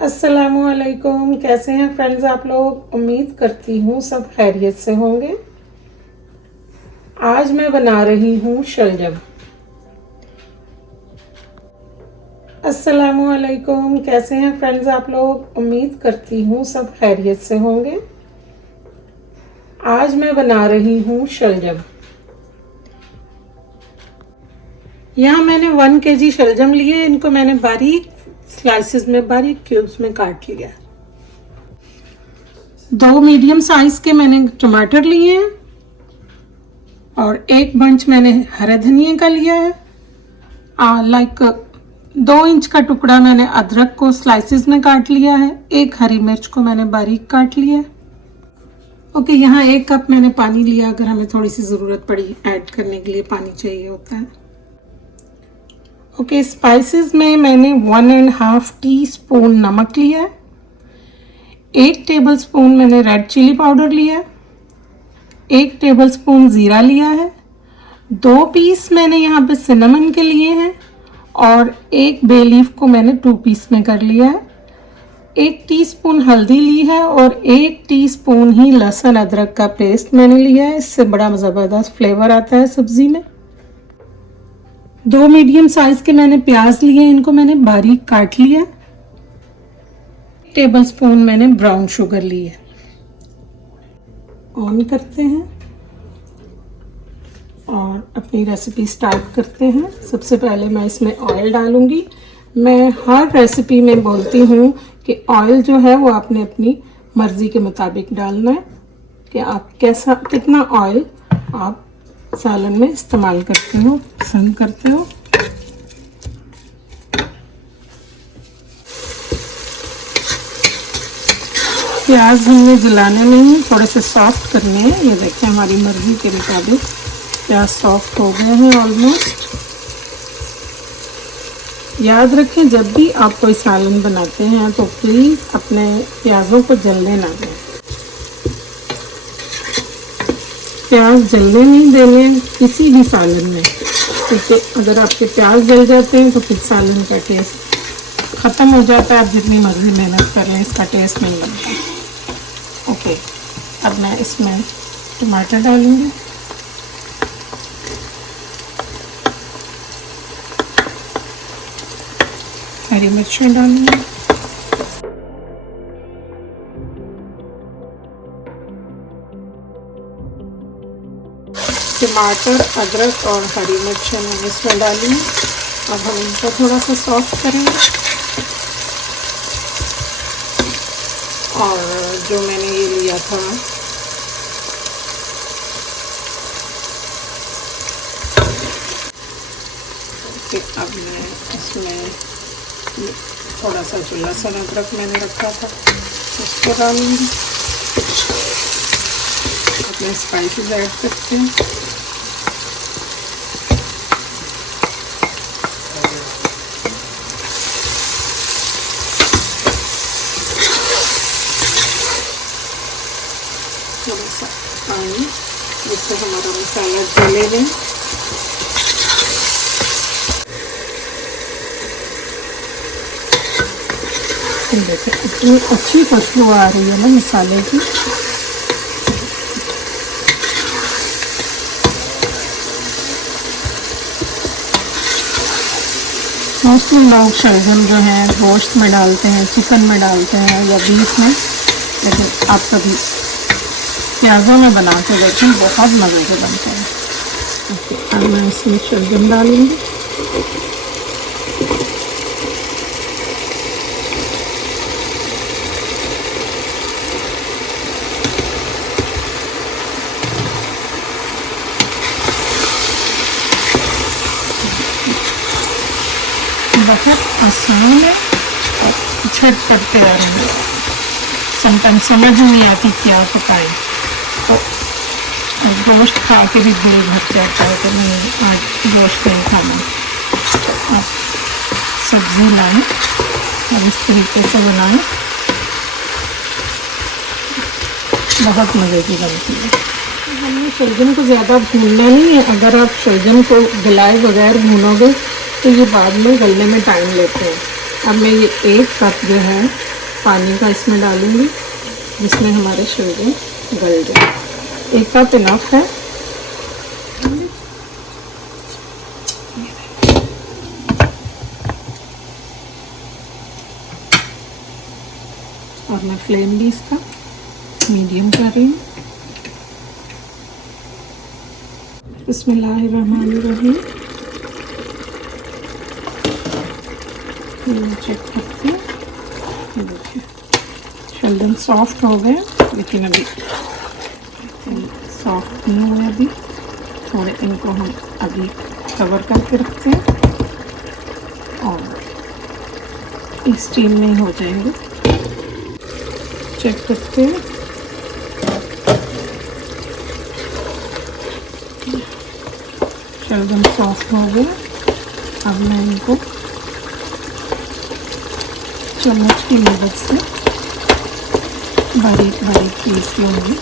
अस्सलामुअलैकुम। कैसे हैं फ्रेंड्स आप लोग? उम्मीद करती हूँ सब खैरियत से होंगे। आज मैं बना रही हूँ शलजम। अस्सलामुअलैकुम। कैसे हैं फ्रेंड्स आप लोग? उम्मीद करती हूँ सब खैरियत से होंगे। आज मैं बना रही हूँ शलजम। यहाँ मैंने 1 kg शलजम लिए। इनको मैंने बारीक स्लाइसेस में, बारीक क्यूब्स में काट लिया। 2 मीडियम साइज के मैंने टमाटर लिए हैं और 1 बंच मैंने हरे धनिए का लिया है। 2 इंच का टुकड़ा मैंने अदरक को स्लाइसेस में काट लिया है। 1 हरी मिर्च को मैंने बारीक काट लिया है। ओके, यहाँ 1 कप मैंने पानी लिया। अगर हमें थोड़ी सी ज़रूरत पड़ी ऐड करने के लिए पानी चाहिए होता है। ओके, स्पाइसेस में मैंने 1.5 टीस्पून नमक लिया है। 1 टेबलस्पून मैंने रेड चिली पाउडर लिया है। 1 टेबलस्पून ज़ीरा लिया है। 2 पीस मैंने यहाँ पे सिनेमन के लिए हैं और 1 बे लीफ को मैंने 2 पीस में कर लिया है। 1 टीस्पून हल्दी ली है और 1 टीस्पून ही लहसुन अदरक का पेस्ट मैंने लिया है। इससे बड़ा ज़बरदस्त फ्लेवर आता है सब्ज़ी में। 2 मीडियम साइज के मैंने प्याज लिए, इनको मैंने बारीक काट लिया। 1 टेबलस्पून मैंने ब्राउन शुगर ली है। ऑन करते हैं और अपनी रेसिपी स्टार्ट करते हैं। सबसे पहले मैं इसमें ऑयल डालूंगी। मैं हर रेसिपी में बोलती हूँ कि ऑयल जो है वो आपने अपनी मर्ज़ी के मुताबिक डालना है कि आप कितना ऑयल आप सालन में इस्तेमाल करते हो, पसंद करते हो। प्याज हमने जलाने नहीं, थोड़े से सॉफ्ट करने हैं। ये देखिए हमारी मर्ज़ी के मुताबिक प्याज सॉफ्ट हो गए हैं ऑलमोस्ट। याद रखें, जब भी आप कोई सालन बनाते हैं तो प्लीज़ अपने प्याज़ों को जलने ना दें। प्याज जलने नहीं देने किसी भी सालन में, क्योंकि अगर आपके प्याज जल जाते हैं तो फिर सालन का टेस्ट ख़त्म हो जाता है। आप जितनी मर्ज़ी मेहनत कर लें, इसका टेस्ट नहीं बनता। ओके, अब मैं इसमें टमाटर डालूँगी। हरी मिर्चें डालूँगी। टमाटर, अदरक और हरी मिर्चें मैंने इसमें डाली। अब हम इनको थोड़ा सा सॉफ्ट करेंगे और जो मैंने ये लिया था अब मैं इसमें थोड़ा सा जो लहसुन अदरक मैंने रखा था उसको डालूंगी। अपने स्पाइसेस ऐड करते हैं। थोड़ा सा पानी जिससे हमारा मसाला जले नहीं। देखिए इतनी अच्छी खुशबू आ रही है ना मसाले की। मोस्टली लोग शलजम जो है गोश्त में डालते हैं, चिकन में डालते हैं या बीफ में, लेकिन आप कभी प्याज़ों में बना के देखें, बहुत मज़े के बनते हैं। अब मैं इसमें शलजम डालूँगी। बहुत आसान है, झटपट तैयार है। समटाइम समझ नहीं आती क्या पकाए, तो गोश्त खा के भी दिल भर जाता है कि नहीं आज गोश्त नहीं खाना। तो आप सब्ज़ी लाएं और इस तरीके से बनाएं, बहुत मज़े की बनती है। हमने शलजम को ज़्यादा भूनना नहीं है। अगर आप शलजम को गलाए बगैर भूनोगे तो ये बाद में गलने में टाइम लेते हैं। अब मैं ये 1 कप जो है पानी का इसमें डालूंगी जिसमें हमारे शलजम गल जाए। 1 कप इनफ है। और मैं फ्लेम भी इसका मीडियम कर रही हूँ। बिस्मिल्लाहिर्रहमानिर्रहीम। चेक करते हैं। देखिए शलजम सॉफ्ट हो गए, लेकिन अभी सॉफ्ट नहीं हुए। अभी थोड़े इनको हम अभी कवर करके रखते हैं और स्टीम में हो जाएंगे। चेक करते हैं। शलजम सॉफ्ट हो गए। अब मैं इनको चम्मच की मदद से बारीक बारीक पीस लूँगी।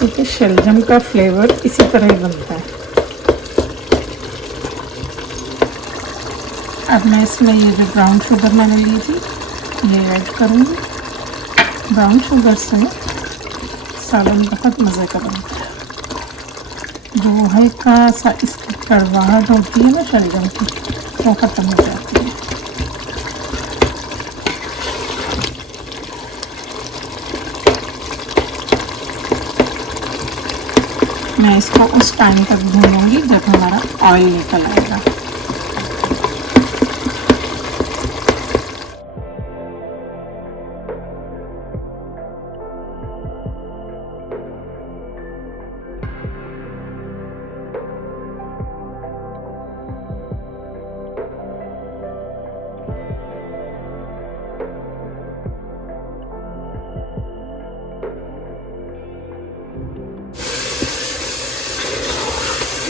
देखिए शलजम का फ्लेवर इसी तरह ही बनता है। अब मैं इसमें ये जो ब्राउन शुगर मैंने ली थी ये ऐड करूँगी। ब्राउन शुगर से सालन बहुत मज़े का बनता है। जो हल्का सा इसकी कड़वाहट होती है ना शलजम की, वो ख़त्म हो जाती है। मैं इसको उस टाइम तक भूनूंगी जब हमारा ऑयल निकल आएगा।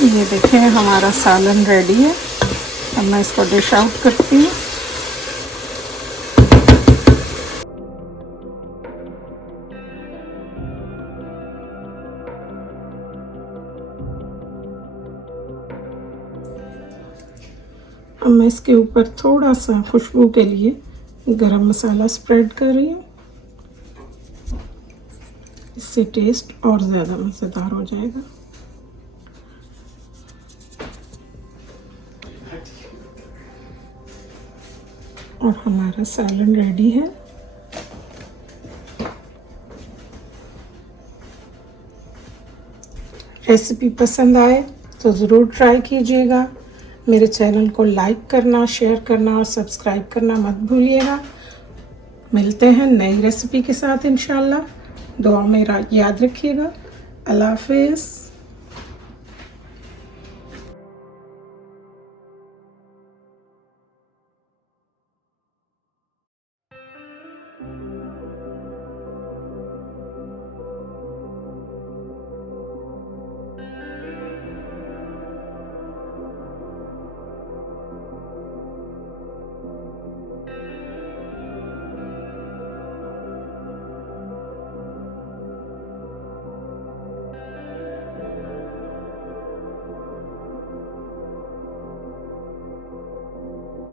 ये देखिए हमारा सालन रेडी है। अब मैं इसको डिश आउट करती हूँ। अब मैं इसके ऊपर थोड़ा सा खुशबू के लिए गरम मसाला स्प्रेड कर रही हूँ। इससे टेस्ट और ज़्यादा मज़ेदार हो जाएगा। और हमारा सालन रेडी है। रेसिपी पसंद आए तो ज़रूर ट्राई कीजिएगा। मेरे चैनल को लाइक करना, शेयर करना और सब्सक्राइब करना मत भूलिएगा। मिलते हैं नई रेसिपी के साथ इंशाल्लाह। दुआ में याद रखिएगा। अल्लाह हाफ़िज़।